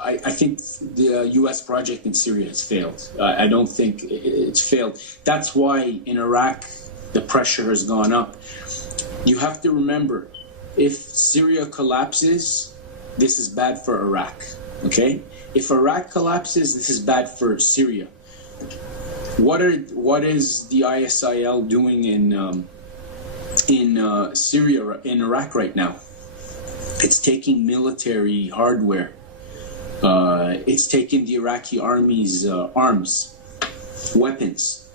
I think the U.S. project in Syria has failed. I don't think it's failed. That's why in Iraq the pressure has gone up. You have to remember, if Syria collapses, this is bad for Iraq. Okay? If Iraq collapses, this is bad for Syria. What is the ISIL doing in Syria, in Iraq right now? It's taking military hardware. It's taking the Iraqi army's arms, weapons.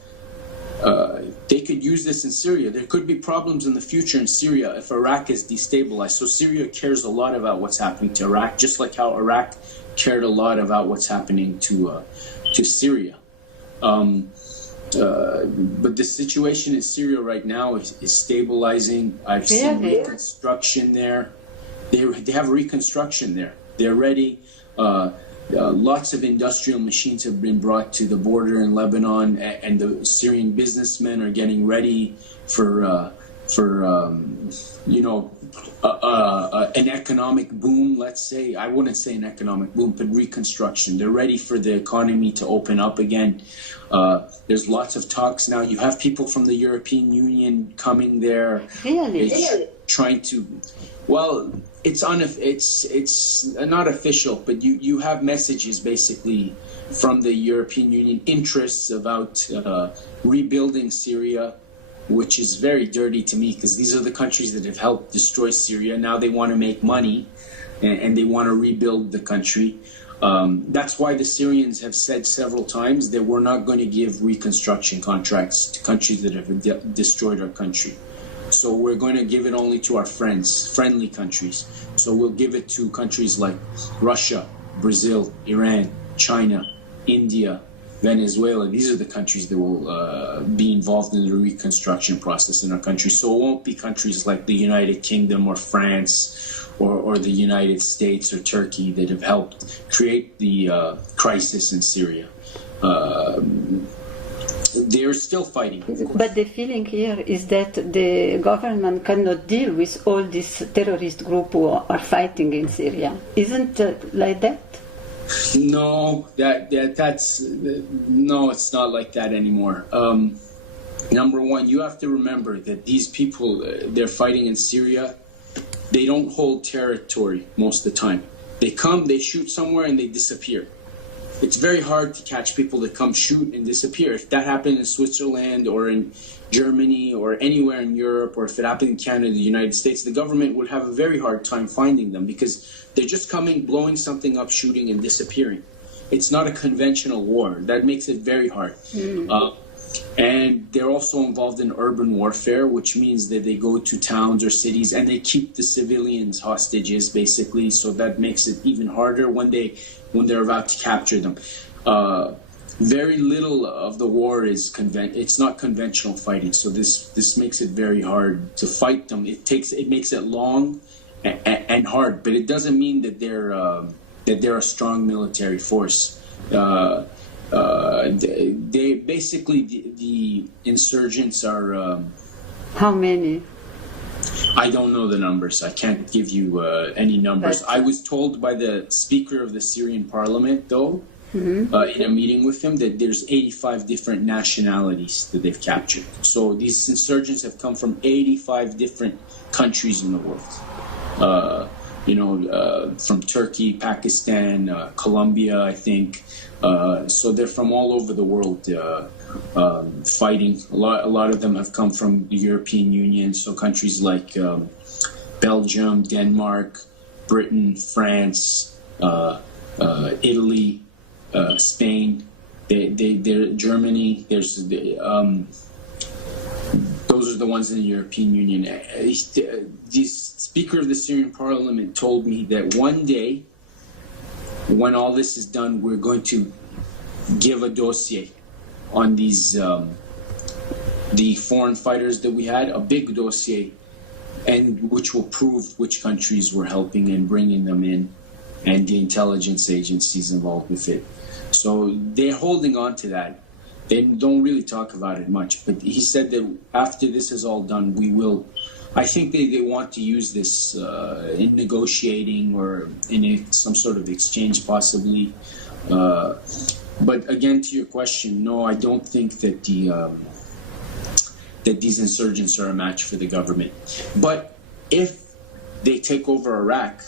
They could use this in Syria. There could be problems in the future in Syria if Iraq is destabilized. So Syria cares a lot about what's happening to Iraq, just like how Iraq cared a lot about what's happening to Syria. But the situation in Syria right now is stabilizing. I've seen reconstruction there. They have reconstruction there. They're ready. Lots of industrial machines have been brought to the border in Lebanon, and the Syrian businessmen are getting ready for an economic boom, let's say. I wouldn't say an economic boom, but reconstruction. They're ready for the economy to open up again. There's lots of talks now. You have people from the European Union coming there. Really? Trying to, well, it's not official, but you have messages basically from the European Union interests about rebuilding Syria, which is very dirty to me, because these are the countries that have helped destroy Syria. Now they want to make money and they want to rebuild the country. That's why the Syrians have said several times that we're not going to give reconstruction contracts to countries that have destroyed our country. So we're going to give it only to our friendly countries. So we'll give it to countries like Russia, Brazil, Iran, China, India, Venezuela. These are the countries that will be involved in the reconstruction process in our country. So it won't be countries like the United Kingdom or France or the United States or Turkey that have helped create the crisis in Syria. They're still fighting. But the feeling here is that the government cannot deal with all these terrorist groups who are fighting in Syria. Isn't it like that? No, no, it's not like that anymore. Number one, you have to remember that these people, they're fighting in Syria. They don't hold territory most of the time. They come, they shoot somewhere, and they disappear. It's very hard to catch people that come shoot and disappear. If that happened in Switzerland or in Germany or anywhere in Europe, or if it happened in Canada, the United States, the government would have a very hard time finding them, because they're just coming, blowing something up, shooting, and disappearing. It's not a conventional war. That makes it very hard. And they're also involved in urban warfare, which means that they go to towns or cities and they keep the civilians hostages, basically. So that makes it even harder when they're about to capture them. Very little of the war is it's not conventional fighting. So this makes it very hard to fight them. It makes it long and hard, but it doesn't mean that they're a strong military force. They basically the insurgents are. How many? I don't know the numbers. I can't give you any numbers. I was told by the speaker of the Syrian parliament, though, in a meeting with him, that there's 85 different nationalities that they've captured. So these insurgents have come from 85 different countries in the world. From Turkey, Pakistan, Colombia, I think. So they're from all over the world fighting. A lot of them have come from the European Union, so countries like Belgium, Denmark, Britain, France, Italy, Spain, they're Germany. Those are the ones in the European Union. The Speaker of the Syrian Parliament told me that one day, when all this is done, we're going to give a dossier on these the foreign fighters that we had, a big dossier, and which will prove which countries were helping and bringing them in, and the intelligence agencies involved with it. So they're holding on to that. They don't really talk about it much, but he said that after this is all done, we will I think they want to use this in negotiating or in some sort of exchange, possibly. But again, to your question, no, I don't think that that these insurgents are a match for the government. But if they take over Iraq,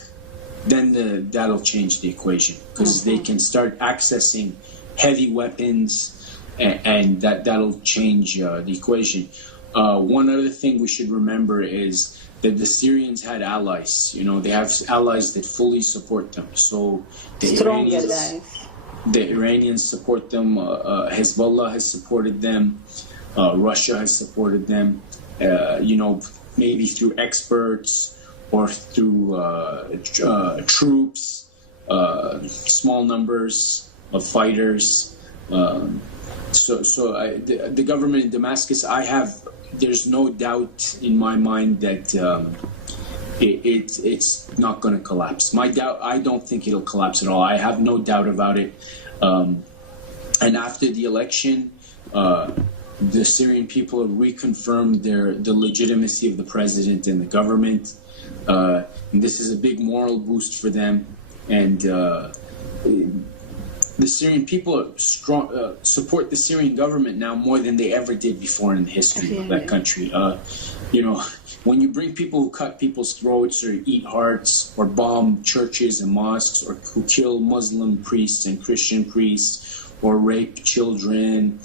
then that'll change the equation, because they can start accessing heavy weapons, and that'll change the equation. One other thing we should remember is that the Syrians had allies. You know, they have allies that fully support them. So the Iranians support them. Hezbollah has supported them. Russia has supported them. You know, maybe through experts or through troops, small numbers of fighters. The government in Damascus, there's no doubt in my mind that it's not going to collapse. I don't think it'll collapse at all. I have no doubt about it. And after the election, the Syrian people have reconfirmed the legitimacy of the president and the government. And this is a big moral boost for them. And the Syrian people are support the Syrian government now more than they ever did before in the history of that country. You know, when you bring people who cut people's throats or eat hearts or bomb churches and mosques or who kill Muslim priests and Christian priests or rape children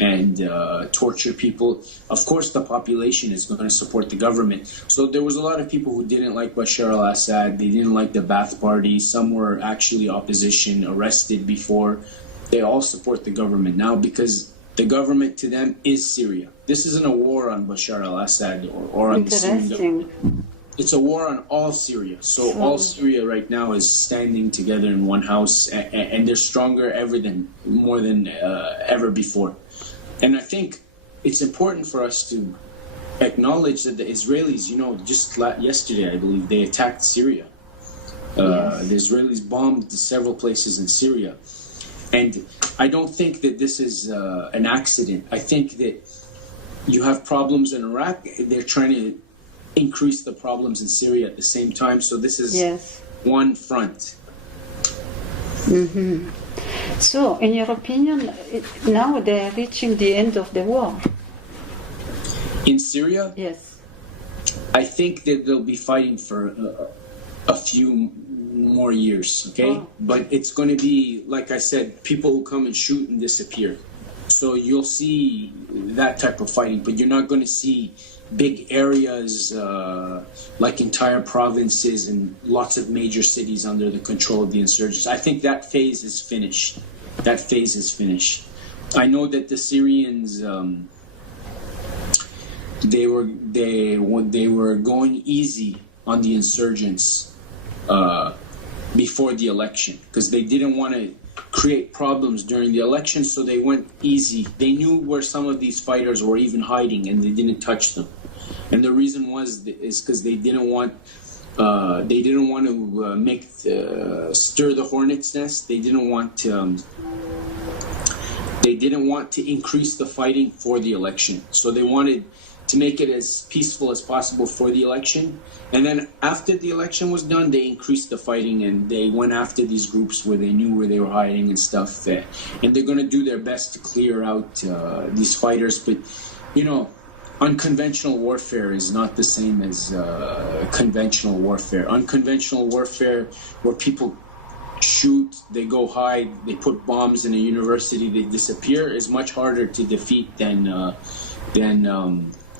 and torture people, of course the population is going to support the government. So there was a lot of people who didn't like Bashar al-Assad. They didn't like the Ba'ath Party. Some were actually opposition, arrested before. They all support the government now because the government to them is Syria. This isn't a war on Bashar al-Assad or on the Syrian government. It's a war on all Syria. So all Syria right now is standing together in one house, and they're stronger more than ever before. And I think it's important for us to acknowledge that the Israelis, you know, just yesterday, I believe, they attacked Syria. The Israelis bombed several places in Syria. And I don't think that this is an accident. I think that you have problems in Iraq. They're trying to increase the problems in Syria at the same time. So this is one front. Mm-hmm. So, in your opinion, now they are reaching the end of the war? In Syria? Yes. I think that they'll be fighting for a few more years, okay? But it's going to be, like I said, people who come and shoot and disappear. So you'll see that type of fighting, but you're not going to see big areas like entire provinces and lots of major cities under the control of the insurgents. I think that phase is finished. I know that the Syrians they were going easy on the insurgents before the election because they didn't want to create problems during the election, so they went easy. They knew where some of these fighters were even hiding, and they didn't touch them. And the reason is because they didn't want to stir the hornet's nest. They didn't want to increase the fighting for the election. So they wanted to make it as peaceful as possible for the election. And then after the election was done, they increased the fighting and they went after these groups where they knew where they were hiding and stuff. And they're going to do their best to clear out these fighters. But, you know, unconventional warfare is not the same as conventional warfare. Unconventional warfare, where people shoot, they go hide, they put bombs in a university, they disappear, is much harder to defeat than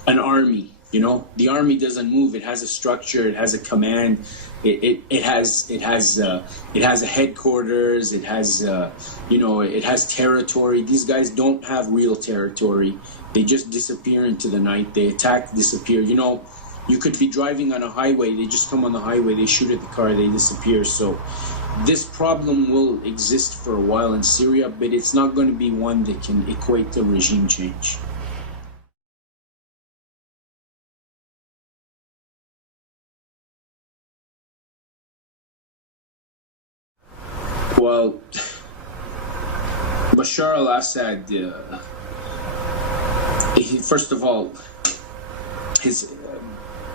an army. You know, the army doesn't move. It has a structure. It has a command. It has a headquarters. It has it has territory. These guys don't have real territory. They just disappear into the night. They attack, disappear. You know, you could be driving on a highway. They just come on the highway. They shoot at the car. They disappear. So this problem will exist for a while in Syria, but it's not going to be one that can equate to regime change. Well, Bashar al-Assad, first of all,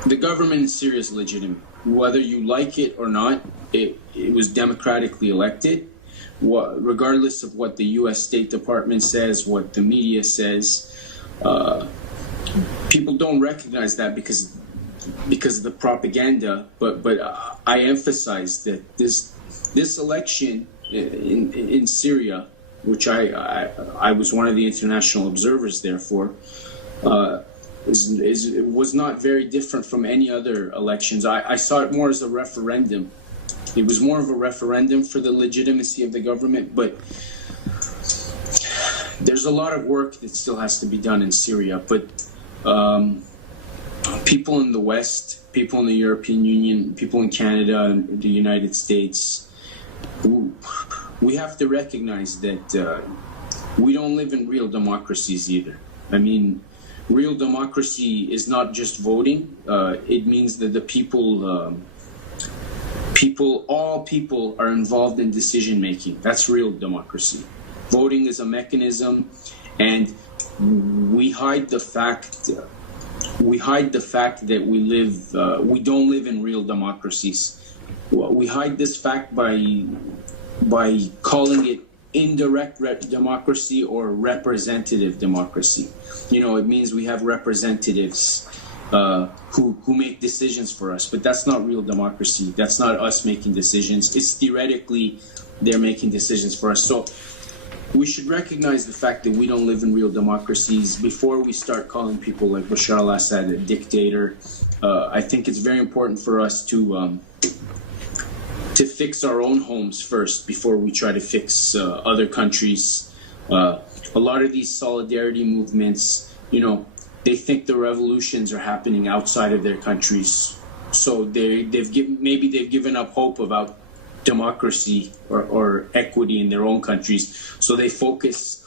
The government in Syria is legitimate. Whether you like it or not, it was democratically elected. Regardless of what the U.S. State Department says, what the media says, people don't recognize that because of the propaganda. But I emphasize that this election in Syria, which I was one of the international observers there for, was not very different from any other elections. I saw it more as a referendum. It was more of a referendum for the legitimacy of the government, but there's a lot of work that still has to be done in Syria. But people in the West, people in the European Union, people in Canada and the United States, we have to recognize that we don't live in real democracies either. I mean, real democracy is not just voting. It means that the all people are involved in decision making. That's real democracy. Voting is a mechanism, and we hide the fact that we don't live in real democracies. We hide this fact by calling it indirect democracy or representative democracy. You know, it means we have representatives who make decisions for us, but that's not real democracy. That's not us making decisions. It's theoretically they're making decisions for us. So we should recognize the fact that we don't live in real democracies before we start calling people like Bashar al-Assad a dictator. I think it's very important for us to fix our own homes first before we try to fix other countries. A lot of these solidarity movements, you know, they think the revolutions are happening outside of their countries. So they've given up hope about democracy or equity in their own countries. So they focus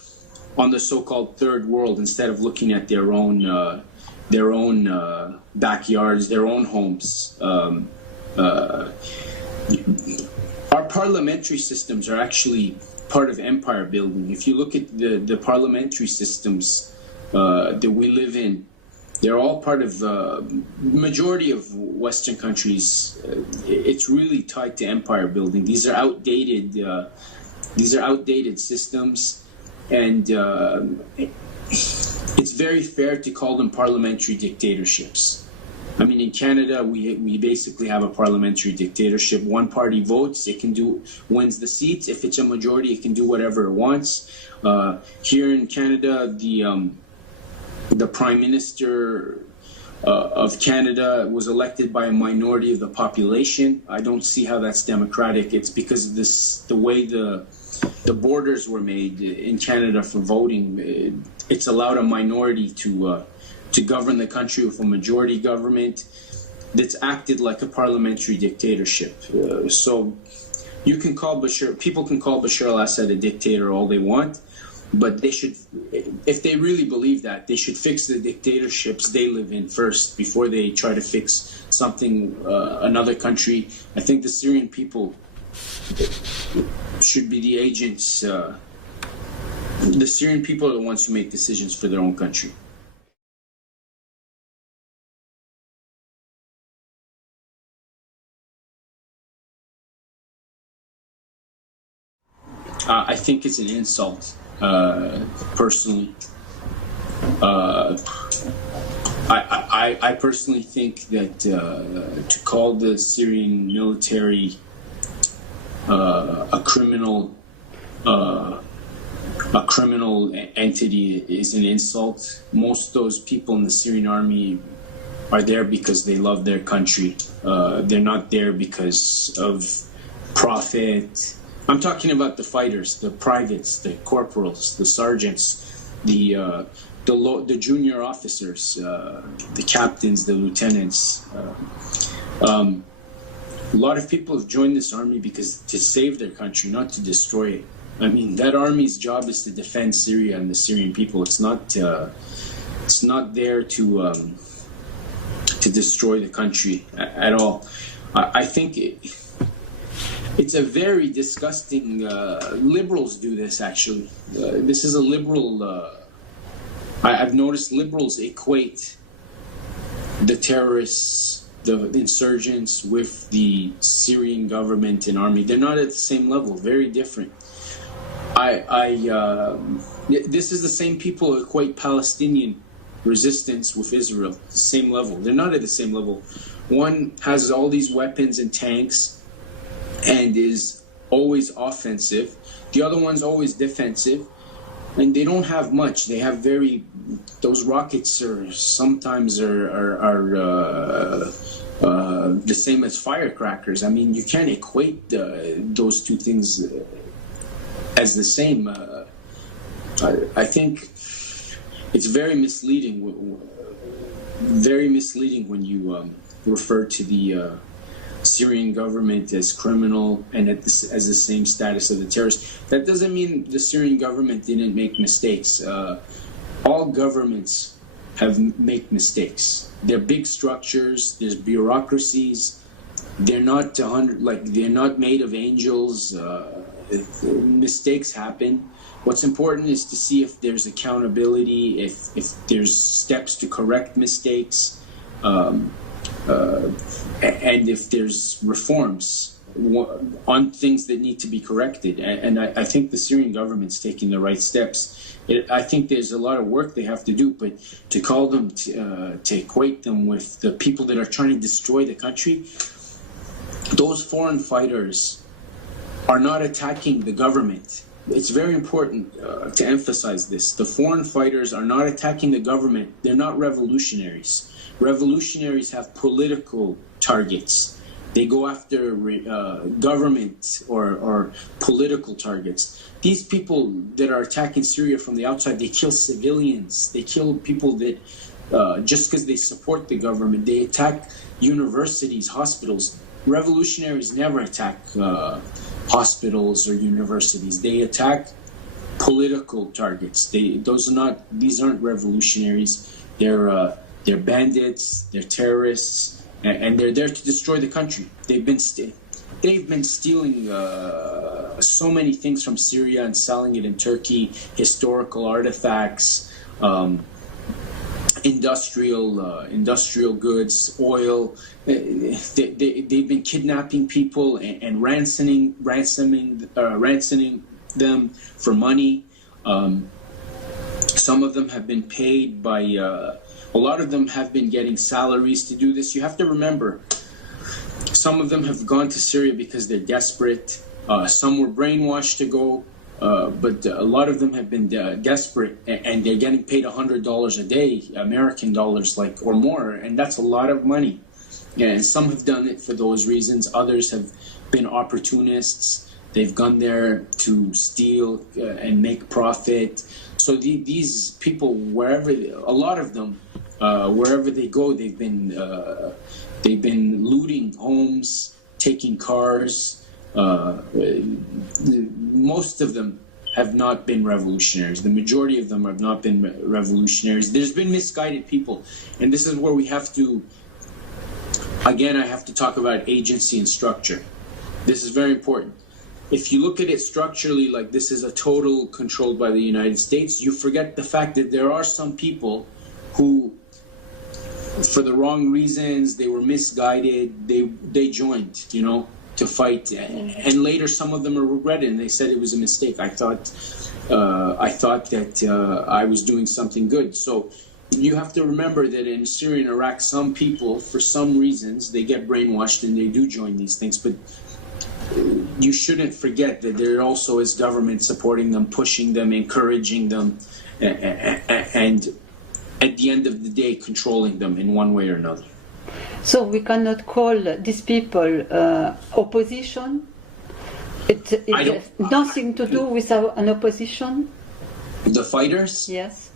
on the so-called third world instead of looking at their own backyards, their own homes. Our parliamentary systems are actually part of empire building. If you look at the parliamentary systems that we live in, they're all part of the majority of Western countries. It's really tied to empire building. These are outdated systems, and it's very fair to call them parliamentary dictatorships. I mean, in Canada, we basically have a parliamentary dictatorship. One party votes, wins the seats. If it's a majority, it can do whatever it wants. Here in Canada, the Prime Minister of Canada was elected by a minority of the population. I don't see how that's democratic. It's because of the way the borders were made in Canada for voting. It's allowed a minority to govern the country with a majority government that's acted like a parliamentary dictatorship. So people can call Bashar al-Assad a dictator all they want, but they should, if they really believe that, they should fix the dictatorships they live in first before they try to fix something, another country. I think the Syrian people should be the agents. The Syrian people are the ones who make decisions for their own country. I think it's an insult, personally. I personally think that to call the Syrian military a criminal entity is an insult. Most of those people in the Syrian army are there because they love their country. They're not there because of profit. I'm talking about the fighters, the privates, the corporals, the sergeants, the junior officers, the captains, the lieutenants. A lot of people have joined this army because to save their country, not to destroy it. I mean, that army's job is to defend Syria and the Syrian people. It's not there to destroy the country at all. I think it's a very disgusting. Liberals do this, actually. This is a liberal. I've noticed liberals equate the terrorists, the insurgents with the Syrian government and army. They're not at the same level, very different. This is the same people who equate Palestinian resistance with Israel, the same level. They're not at the same level. One has all these weapons and tanks and is always offensive. The other one's always defensive, and they don't have much. They have those rockets are sometimes the same as firecrackers. I mean, you can't equate those two things as the same. I think it's very misleading when you refer to the Syrian government as criminal and as the same status of the terrorists. That doesn't mean the Syrian government didn't make mistakes. All governments make mistakes. They're big structures. There's bureaucracies. They're not they're not made of angels. Mistakes happen. What's important is to see if there's accountability, if there's steps to correct mistakes, and if there's reforms on things that need to be corrected. And I think the Syrian government's taking the right steps. I think there's a lot of work they have to do, but to call them, to equate them with the people that are trying to destroy the country, those foreign fighters are not attacking the government. It's very important to emphasize this. The foreign fighters are not attacking the government. They're not revolutionaries. Revolutionaries have political targets. They go after government or political targets. These people that are attacking Syria from the outside, they kill civilians. They kill people that, just because they support the government, they attack universities, hospitals. Revolutionaries never attack hospitals or universities. They attack political targets. These aren't revolutionaries. They're bandits. They're terrorists, and they're there to destroy the country. They've been stealing so many things from Syria and selling it in Turkey. Historical artifacts, industrial goods, oil. They've been kidnapping people and ransoming them for money. Some of them have been paid by. A lot of them have been getting salaries to do this. You have to remember, some of them have gone to Syria because they're desperate. Some were brainwashed to go. But a lot of them have been desperate, and they're getting paid $100 a day, American dollars, or more, and that's a lot of money. And some have done it for those reasons. Others have been opportunists. They've gone there to steal and make profit. So these people, wherever they go, they've been looting homes, taking cars. Most of them have not been revolutionaries. The majority of them have not been revolutionaries. There's been misguided people, and this is where we have to, again, I have to talk about agency and structure. This is very important. If you look at it structurally, like this is a total controlled by the United States, you forget the fact that there are some people who, for the wrong reasons, they were misguided, they joined, to fight, and later some of them are regretted, and they said it was a mistake. I thought that I was doing something good. So you have to remember that in Syria and Iraq, some people, for some reasons, they get brainwashed and they do join these things. But you shouldn't forget that there also is government supporting them, pushing them, encouraging them, and at the end of the day, controlling them in one way or another. So we cannot call these people opposition? It has nothing to do with an opposition? The fighters? Yes.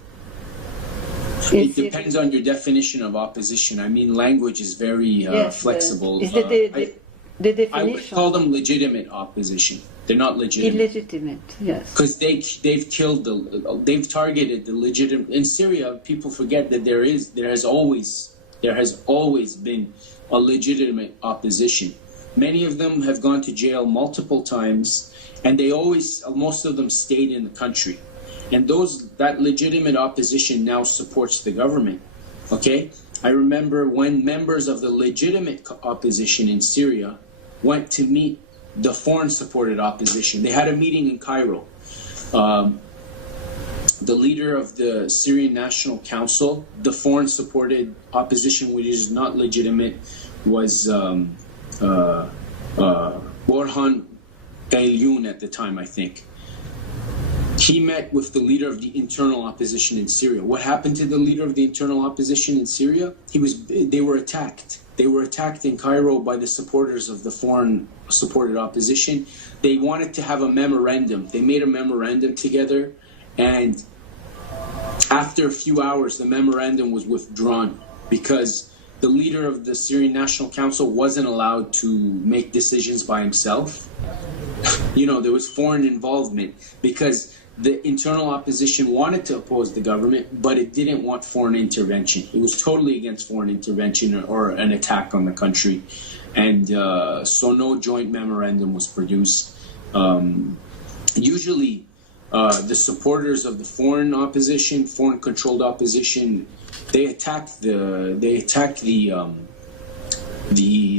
It depends on your definition of opposition. I mean, language is very flexible. Is the definition? I would call them legitimate opposition. They're not legitimate. Illegitimate, yes. Because they've targeted the legitimate. In Syria, people forget that there has always been a legitimate opposition. Many of them have gone to jail multiple times, and most of them stayed in the country. And that legitimate opposition now supports the government. Okay? I remember when members of the legitimate opposition in Syria went to meet the foreign-supported opposition. They had a meeting in Cairo. The leader of the Syrian National Council, the foreign-supported opposition, which is not legitimate, was Borhan Gailyoun at the time, I think. He met with the leader of the internal opposition in Syria. What happened to the leader of the internal opposition in Syria? They were attacked. They were attacked in Cairo by the supporters of the foreign-supported opposition. They wanted to have a memorandum. They made a memorandum together, and after a few hours, the memorandum was withdrawn because the leader of the Syrian National Council wasn't allowed to make decisions by himself. There was foreign involvement because the internal opposition wanted to oppose the government, but it didn't want foreign intervention. It was totally against foreign intervention or an attack on the country. And so no joint memorandum was produced. Usually, the supporters of the foreign opposition, foreign-controlled opposition, they attacked the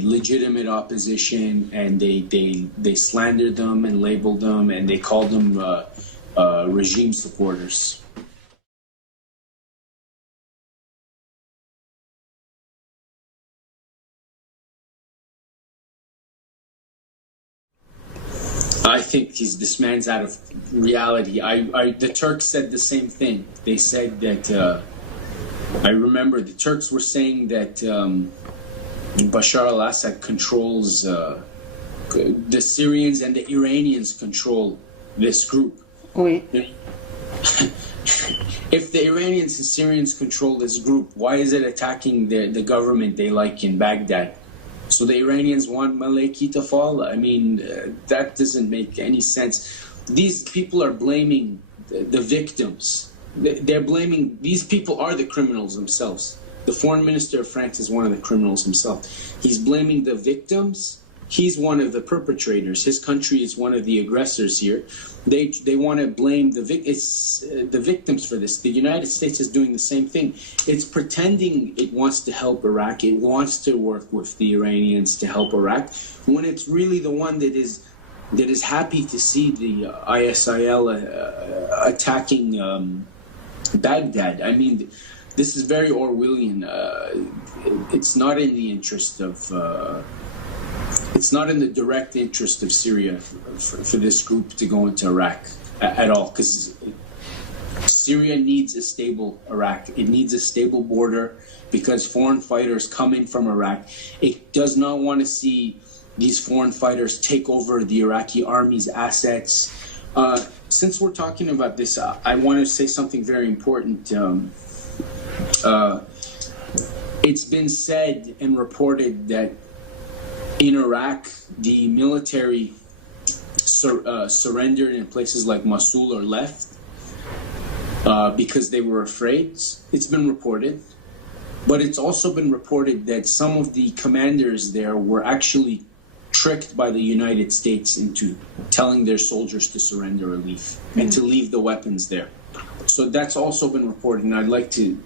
legitimate opposition, and they slandered them and labeled them, and they called them regime supporters. I think this man's out of reality. The Turks said the same thing. They said that, I remember the Turks were saying that Bashar al-Assad controls, the Syrians and the Iranians control this group. Oui. If the Iranians and Syrians control this group, why is it attacking the government they like in Baghdad? So the Iranians want Maliki to fall? I mean, that doesn't make any sense. These people are blaming the victims. They're blaming, these people are the criminals themselves. The foreign minister of France is one of the criminals himself. He's blaming the victims. He's one of the perpetrators. His country is one of the aggressors here. They want to blame the victims for this. The United States is doing the same thing. It's pretending it wants to help Iraq. It wants to work with the Iranians to help Iraq, when it's really the one that is happy to see the ISIL attacking Baghdad. I mean, this is very Orwellian. It's not in the interest of. It's not in the direct interest of Syria for this group to go into Iraq at all, because Syria needs a stable Iraq. It needs a stable border because foreign fighters come in from Iraq. It does not want to see these foreign fighters take over the Iraqi army's assets. Since we're talking about this, I want to say something very important. It's been said and reported that in Iraq, the military surrendered in places like Mosul or left because they were afraid. It's been reported. But it's also been reported that some of the commanders there were actually tricked by the United States into telling their soldiers to surrender or leave, and to leave the weapons there. So that's also been reported, and I'd like to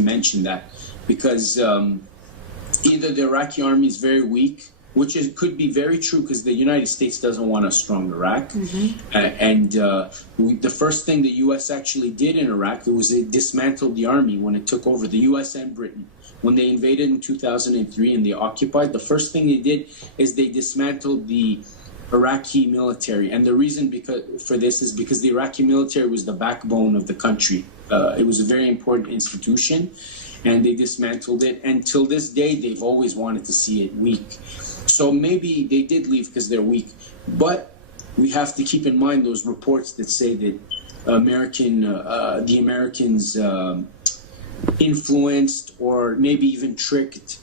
mention that, because either the Iraqi army is very weak, which could be very true because the United States doesn't want a strong Iraq. The first thing the U.S. actually did in Iraq was it dismantled the army when it took over, the U.S. and Britain. When they invaded in 2003 and they occupied, the first thing they did is they dismantled the Iraqi military. And the reason for this is because the Iraqi military was the backbone of the country. It was a very important institution, and they dismantled it. And till this day, they've always wanted to see it weak. So maybe they did leave because they're weak. But we have to keep in mind those reports that say that the Americans influenced or maybe even tricked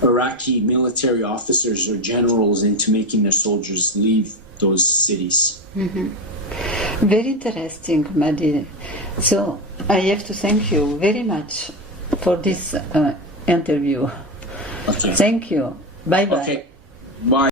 Iraqi military officers or generals into making their soldiers leave those cities. Very interesting, Mahdi. So I have to thank you very much for this interview. Okay. Thank you. Bye-bye. Okay. Bye.